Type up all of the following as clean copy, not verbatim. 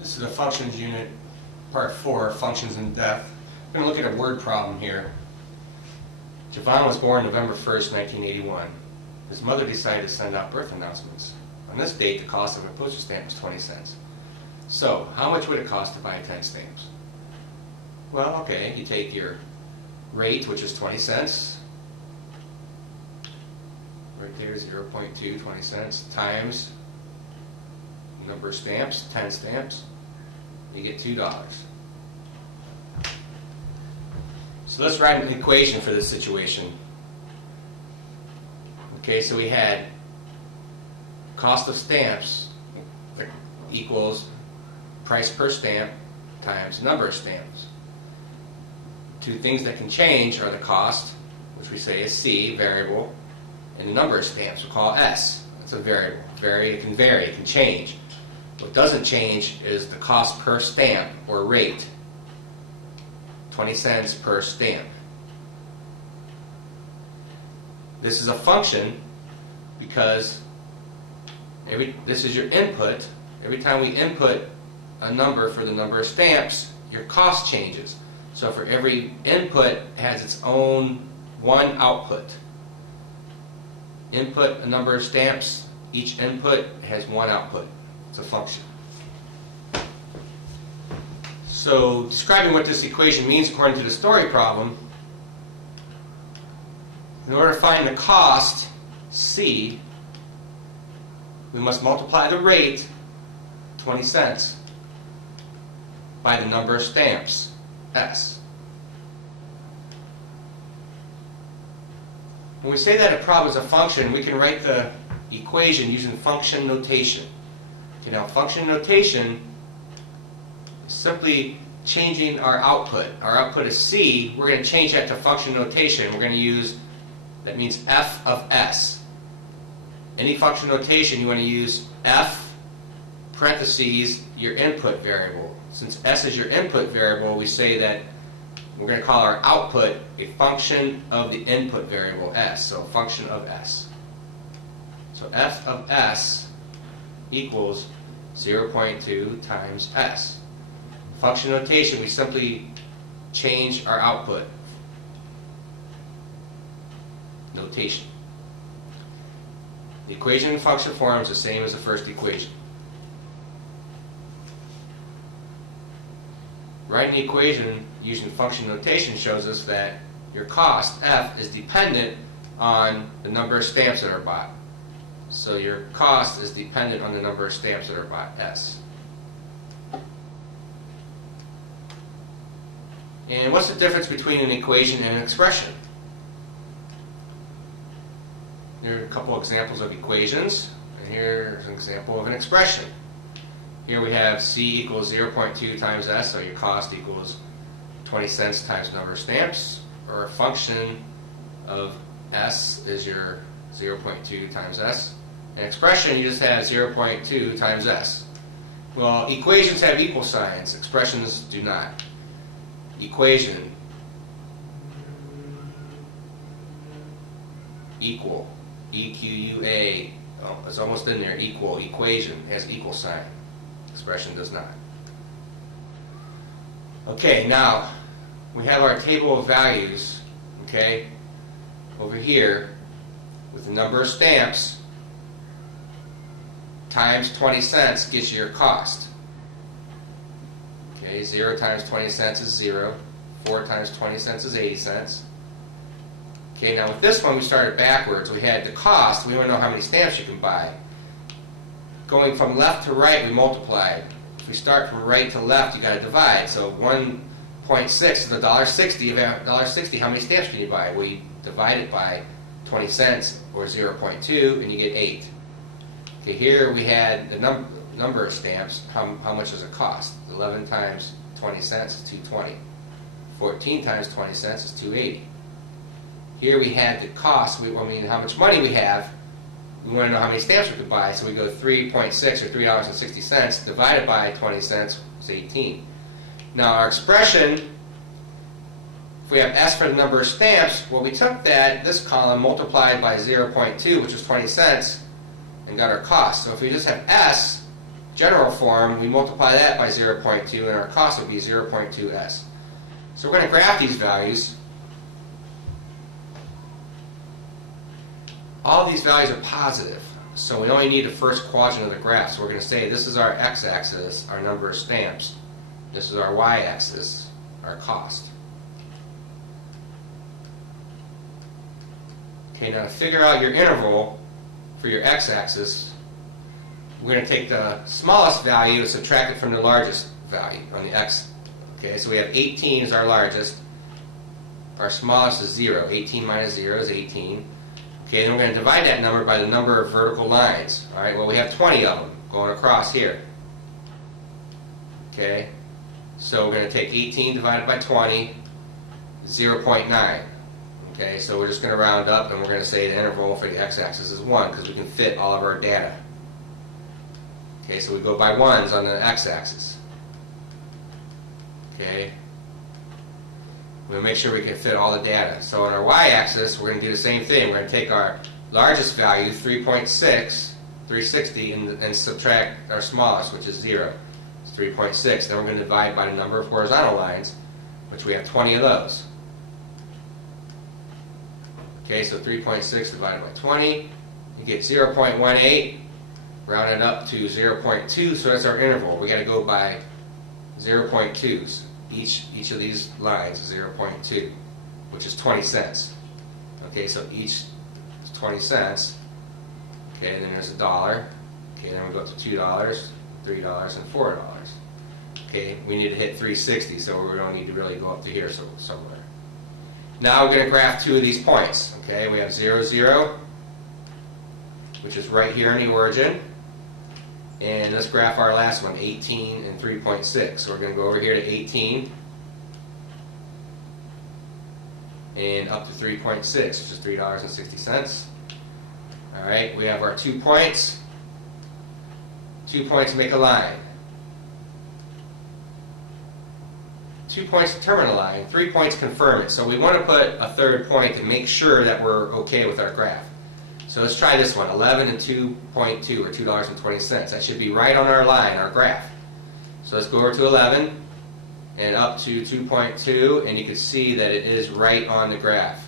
This is a functions unit, part 4, functions in depth. We're going to look at a word problem here. Javon was born November 1st, 1981. His mother decided to send out birth announcements. On this date, the cost of a postage stamp was 20 cents. So, how much would it cost to buy 10 stamps? Well, okay, you take your rate, which is 20 cents. Right there, 0.2, 20 cents, times number of stamps, 10 stamps. You get $2. So let's write an equation for this situation. Okay, so we had cost of stamps equals price per stamp times number of stamps. Two things that can change are the cost, which we say is C, variable, and the number of stamps we call S. That's a variable. It can vary, it can change. What doesn't change is the cost per stamp, or rate. 20 cents per stamp. This is a function because this is your input. Every time we input a number for the number of stamps, your cost changes. So for every input has its own one output. Input a number of stamps, each input has one output. It's a function. So describing what this equation means according to the story problem, in order to find the cost, C, we must multiply the rate, 20 cents, by the number of stamps, S. When we say that a problem is a function, we can write the equation using function notation. Okay, now function notation is simply changing our output. Our output is C. We're going to change that to function notation. We're going to use, that means f of S. Any function notation you want to use f parentheses your input variable. Since S is your input variable, we say that we're going to call our output a function of the input variable S. So function of S. So f of S equals 0.2 times S. Function notation, we simply change our output. Notation. The equation in function form is the same as the first equation. Writing the equation using function notation shows us that your cost, F, is dependent on the number of stamps that are bought. So your cost is dependent on the number of stamps that are bought, S. And what's the difference between an equation and an expression? There are a couple examples of equations, and here's an example of an expression. Here we have C equals 0.2 times S, so your cost equals 20 cents times number of stamps, or a function of S is your 0.2 times S. An expression, you just have 0.2 times S. Well, equations have equal signs, expressions do not. Equation, equal, E-Q-U-A, oh, it's almost in there, equal, equation has equal sign. Expression does not. Okay, now we have our table of values, okay, over here with the number of stamps times 20 cents gets you your cost. Okay, 0 times 20 cents is 0. 4 times 20 cents is 80 cents. Okay, now with this one we started backwards. We had the cost. We want to know how many stamps you can buy. Going from left to right, we multiplied. If we start from right to left, you got to divide. So 1.6 is $1.60. $1.60, how many stamps can you buy? Well, you divide it by 20 cents, or 0.2, and you get 8. Okay, here we had the number of stamps. How much does it cost? 11 times 20 cents is $2.20. 14 times 20 cents is $2.80. Here we had the cost. How much money we have. We want to know how many stamps we could buy, so we go 3.6 or $3.60 divided by 20 cents is 18. Now our expression, if we have S for the number of stamps, well, we took this column multiplied by 0.2, which is 20 cents, and got our cost. So if we just have S, general form, we multiply that by 0.2 and our cost would be 0.2s. So we're going to graph these values. All these values are positive, so we only need the first quadrant of the graph. So we're going to say this is our x-axis, our number of stamps. This is our y-axis, our cost. Okay, now to figure out your interval for your x-axis, we're going to take the smallest value and subtract it from the largest value on the x. Okay, so we have 18 is our largest. Our smallest is 0. 18 minus 0 is 18. Okay, then we're going to divide that number by the number of vertical lines. All right, well, we have 20 of them going across here. Okay, so we're going to take 18 divided by 20, 0.9. Okay, so we're just going to round up and we're going to say the interval for the x-axis is 1 because we can fit all of our data. Okay, so we go by ones on the x-axis. Okay, we'll make sure we can fit all the data. So on our y-axis, we're going to do the same thing. We're going to take our largest value, 3.6, 360, and subtract our smallest, which is 0. It's 3.6. Then we're going to divide by the number of horizontal lines, which we have 20 of those. Okay, so 3.6 divided by 20, you get 0.18, round it up to 0.2, so that's our interval. We got to go by 0.2s. Each of these lines is 0.2, which is 20 cents. Okay, so each is 20 cents. Okay, and then there's $1. Okay, then we go up to $2, $3, and $4. Okay, we need to hit 360, so we don't need to really go up to here somewhere. Now we're going to graph two of these points. Okay, we have 0, 0, which is right here in the origin. And let's graph our last one, 18 and 3.6. So we're going to go over here to 18 and up to 3.6, which is $3.60. All right, we have our 2 points. 2 points make a line. 2 points determine a line. 3 points confirm it. So we want to put a third point to make sure that we're okay with our graph. So let's try this one, 11 and 2.2, or $2.20. That should be right on our line, our graph. So let's go over to 11 and up to 2.2, and you can see that it is right on the graph.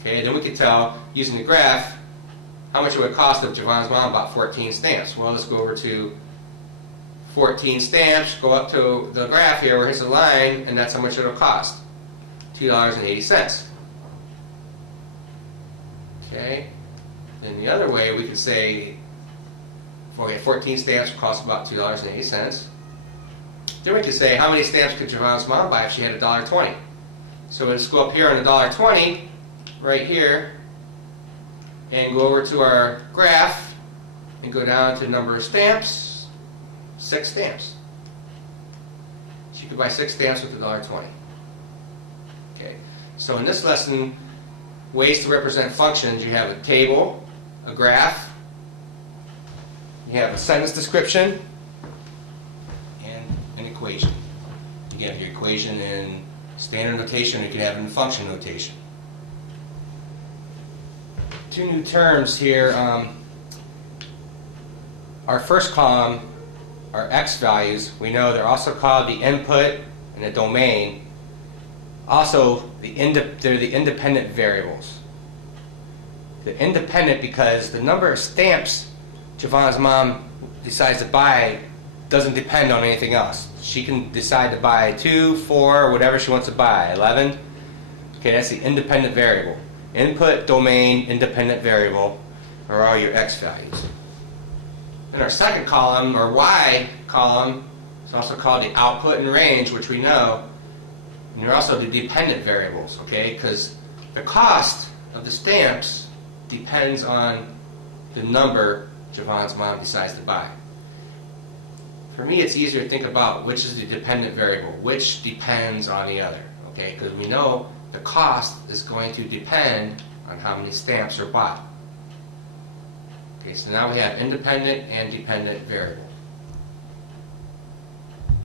Okay, then we can tell, using the graph, how much it would cost if Javon's mom bought 14 stamps. Well, let's go over to 14 stamps, go up to the graph here where it's a line, and that's how much it'll cost. $2.80. Okay, then the other way we could say, okay, 14 stamps would cost about $2.80. Then we could say, how many stamps could Javon's mom buy if she had $1.20? So let's go up here on $1.20, right here, and go over to our graph and go down to number of stamps, 6 stamps. She could buy 6 stamps with $1.20. Okay, so in this lesson, ways to represent functions, you have a table, a graph, you have a sentence description, and an equation. You can have your equation in standard notation, or you can have it in function notation. 2 new terms here. Our first column, our x values, we know they're also called the input and the domain. Also, they're the independent variables. They're independent because the number of stamps Javon's mom decides to buy doesn't depend on anything else. She can decide to buy 2, 4, whatever she wants to buy, 11. Okay, that's the independent variable. Input, domain, independent variable are all your x values. Then our second column, or y column, is also called the output and range, which we know. And they're also the dependent variables, okay? Because the cost of the stamps depends on the number Javon's mom decides to buy. For me, it's easier to think about which is the dependent variable, which depends on the other, okay? Because we know the cost is going to depend on how many stamps are bought. Okay, so now we have independent and dependent variables.